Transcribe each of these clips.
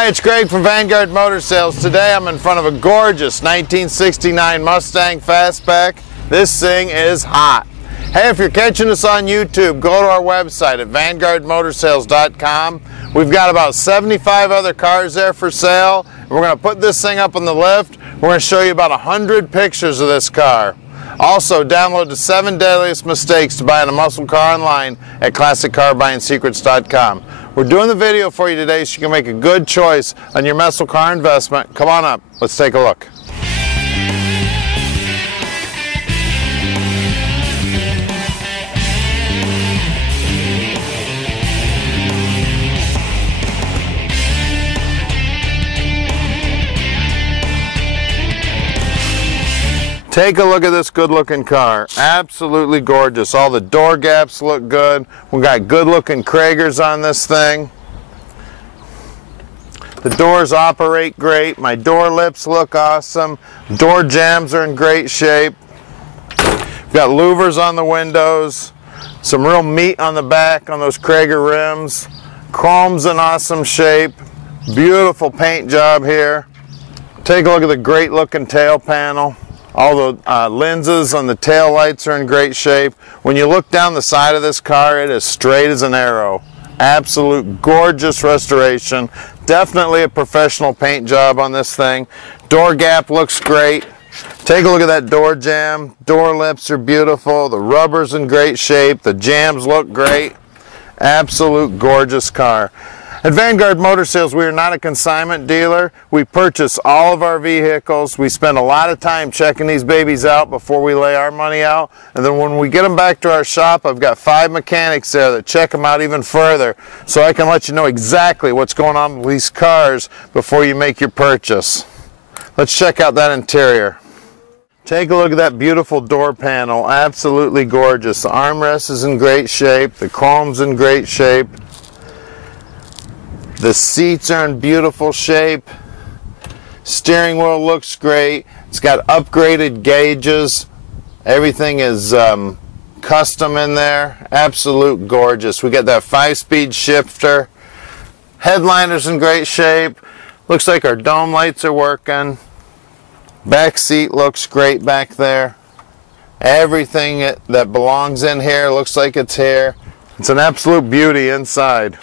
Hi, it's Greg from Vanguard Motor Sales. Today I'm in front of a gorgeous 1969 Mustang Fastback. This thing is hot. Hey, if you're catching us on YouTube, go to our website at vanguardmotorsales.com. We've got about 75 other cars there for sale. We're going to put this thing up on the lift. We're going to show you about 100 pictures of this car. Also, download the 7 deadliest mistakes to buying a muscle car online at classiccarbuyingsecrets.com. We're doing the video for you today so you can make a good choice on your muscle car investment. Come on up, let's take a look. Take a look at this good-looking car. Absolutely gorgeous. All the door gaps look good. We got good-looking Kragers on this thing. The doors operate great. My door lips look awesome. Door jambs are in great shape. We've got louvers on the windows. Some real meat on the back on those Krager rims. Chrome's in awesome shape. Beautiful paint job here. Take a look at the great-looking tail panel. All the lenses on the tail lights are in great shape. When you look down the side of this car, it is straight as an arrow. Absolute gorgeous restoration. Definitely a professional paint job on this thing. Door gap looks great. Take a look at that door jamb. Door lips are beautiful. The rubber's in great shape. The jambs look great. Absolute gorgeous car. At Vanguard Motor Sales, we are not a consignment dealer. We purchase all of our vehicles. We spend a lot of time checking these babies out before we lay our money out. And then when we get them back to our shop, I've got 5 mechanics there that check them out even further so I can let you know exactly what's going on with these cars before you make your purchase. Let's check out that interior. Take a look at that beautiful door panel. Absolutely gorgeous. The armrest is in great shape. The chrome's in great shape. The seats are in beautiful shape. Steering wheel looks great. It's got upgraded gauges. Everything is custom in there. Absolute gorgeous. We got that 5-speed shifter. Headliner's in great shape. Looks like our dome lights are working. Back seat looks great back there. Everything that belongs in here looks like it's here. It's an absolute beauty inside.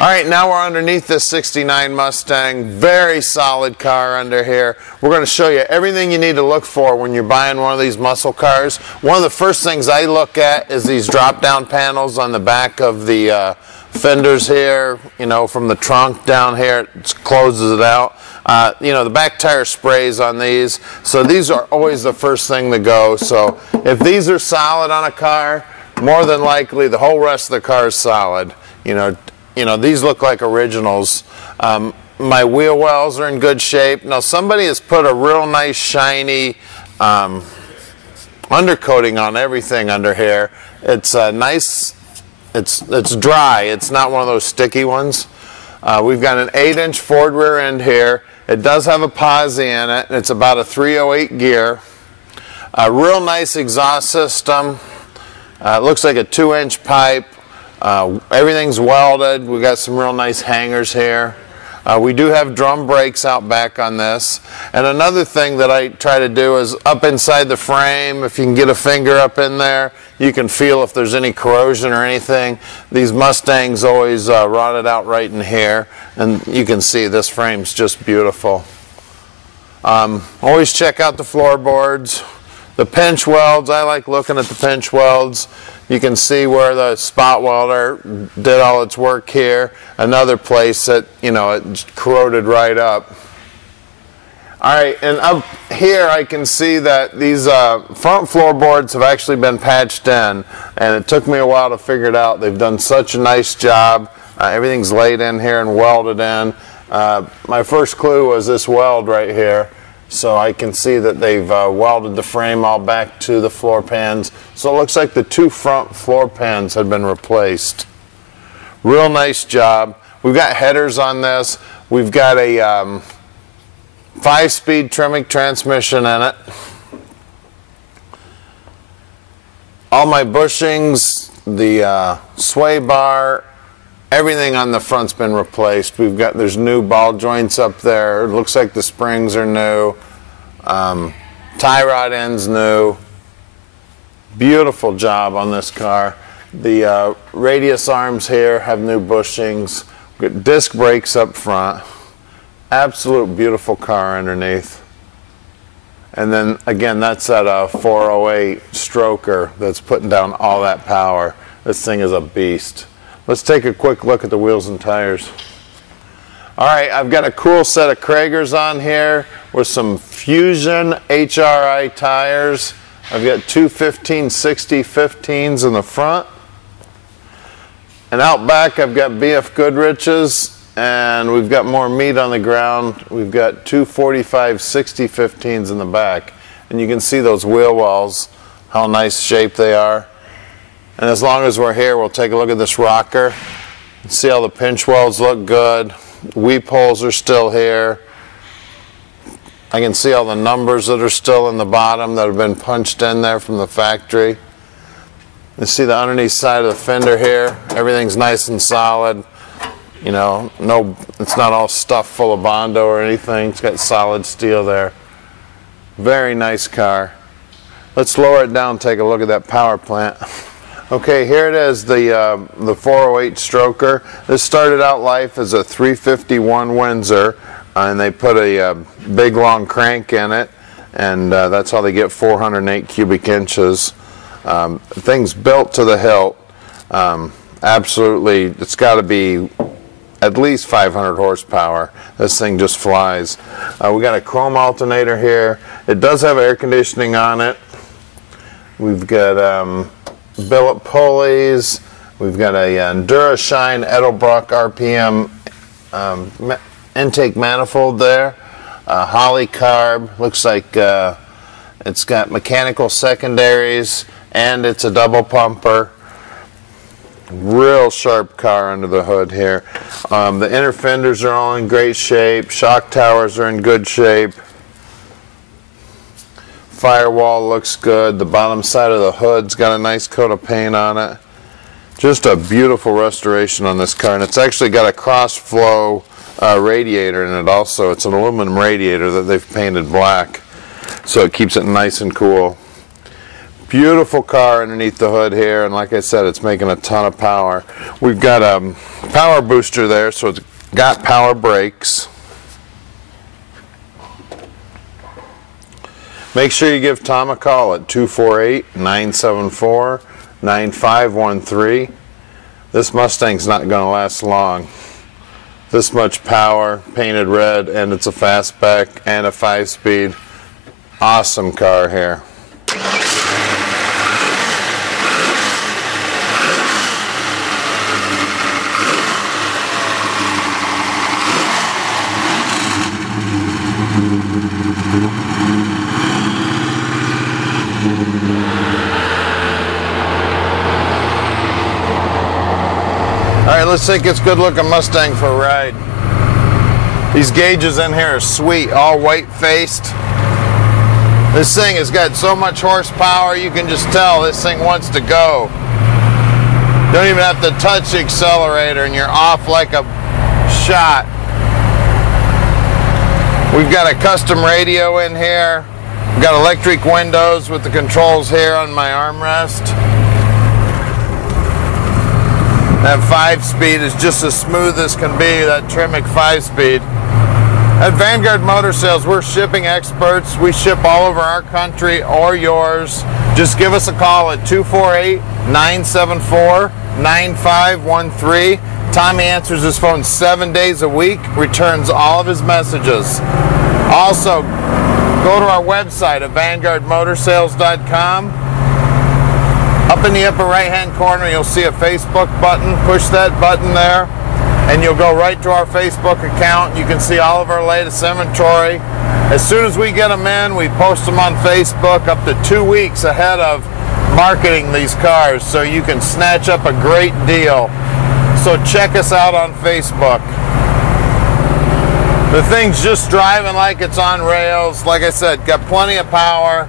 All right, now we're underneath this 69 Mustang. Very solid car under here. We're going to show you everything you need to look for when you're buying one of these muscle cars. One of the first things I look at is these drop-down panels on the back of the fenders here. You know, from the trunk down here, it closes it out. You know, the back tire sprays on these. So these are always the first thing to go. So if these are solid on a car, more than likely the whole rest of the car is solid. You know, these look like originals. My wheel wells are in good shape. Now somebody has put a real nice shiny undercoating on everything under here. It's nice, it's dry. It's not one of those sticky ones. We've got an 8-inch Ford rear end here. It does have a posi in it. It's about a 308 gear. A real nice exhaust system. It looks like a 2-inch pipe. Everything's welded. We got some real nice hangers here. We do have drum brakes out back on this. And another thing that I try to do is up inside the frame, if you can get a finger up in there, you can feel if there's any corrosion or anything. These Mustangs always rotted out right in here. And you can see this frame's just beautiful. Always check out the floorboards. The pinch welds, I like looking at the pinch welds. You can see where the spot welder did all its work here. Another place that, you know, it corroded right up. All right, and up here I can see that these front floorboards have actually been patched in, and it took me a while to figure it out. They've done such a nice job. Everything's laid in here and welded in. My first clue was this weld right here. So I can see that they've welded the frame all back to the floor pans. So it looks like the two front floor pans had been replaced. Real nice job. We've got headers on this. We've got a 5-speed Tremec transmission in it. All my bushings, the sway bar, everything on the front's been replaced. There's new ball joints up there. It looks like the springs are new. Tie rod end's new. Beautiful job on this car. The radius arms here have new bushings. We've got disc brakes up front. Absolute beautiful car underneath. And then again, that's that 408 stroker that's putting down all that power. This thing is a beast. Let's take a quick look at the wheels and tires. Alright, I've got a cool set of Kragers on here with some Fusion HRI tires. I've got two 1560 15s in the front. And out back I've got BF Goodrich's, and we've got more meat on the ground. We've got two 45 60 15s in the back. And you can see those wheel wells, how nice shape they are. And as long as we're here, we'll take a look at this rocker. See how the pinch welds look good. Weep holes are still here. I can see all the numbers that are still in the bottom that have been punched in there from the factory. You see the underneath side of the fender here. Everything's nice and solid. You know, it's not all stuffed full of Bondo or anything. It's got solid steel there. Very nice car. Let's lower it down and take a look at that power plant. Okay, here it is, the 408 stroker. This started out life as a 351 Windsor, and they put a big long crank in it, and that's how they get 408 cubic inches. Thing's built to the hilt. Absolutely, it's got to be at least 500 horsepower. This thing just flies. We got a chrome alternator here. It does have air conditioning on it. We've got billet pulleys. We've got a DuraShine Edelbrock RPM intake manifold there. Holly carb. Looks like it's got mechanical secondaries, and it's a double pumper. Real sharp car under the hood here. The inner fenders are all in great shape. Shock towers are in good shape. Firewall looks good. The bottom side of the hood's got a nice coat of paint on it. Just a beautiful restoration on this car, and it's actually got a cross flow radiator in it also. It's an aluminum radiator that they've painted black, so it keeps it nice and cool. Beautiful car underneath the hood here, and like I said, it's making a ton of power. We've got a power booster there, so it's got power brakes. Make sure you give Tom a call at 248-974-9513. This Mustang's not going to last long. This much power, painted red, and it's a fastback and a 5-speed. Awesome car here. Alright, let's take this good looking Mustang for a ride. These gauges in here are sweet, all white faced. This thing has got so much horsepower, you can just tell this thing wants to go. Don't even have to touch the accelerator and you're off like a shot. We've got a custom radio in here. We've got electric windows with the controls here on my armrest. That 5-speed is just as smooth as can be, that Tremec 5-speed. At Vanguard Motor Sales, we're shipping experts. We ship all over our country or yours. Just give us a call at 248-974-9513. Tommy answers his phone 7 days a week, returns all of his messages. Also, go to our website at vanguardmotorsales.com. Up in the upper right hand corner, you'll see a Facebook button. Push that button there and you'll go right to our Facebook account. You can see all of our latest inventory. As soon as we get them in, we post them on Facebook up to 2 weeks ahead of marketing these cars, so you can snatch up a great deal. So check us out on Facebook. The thing's just driving like it's on rails. Like I said, got plenty of power.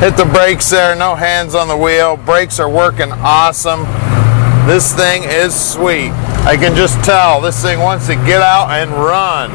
Hit the brakes there, no hands on the wheel. Brakes are working awesome. This thing is sweet. I can just tell this thing wants to get out and run.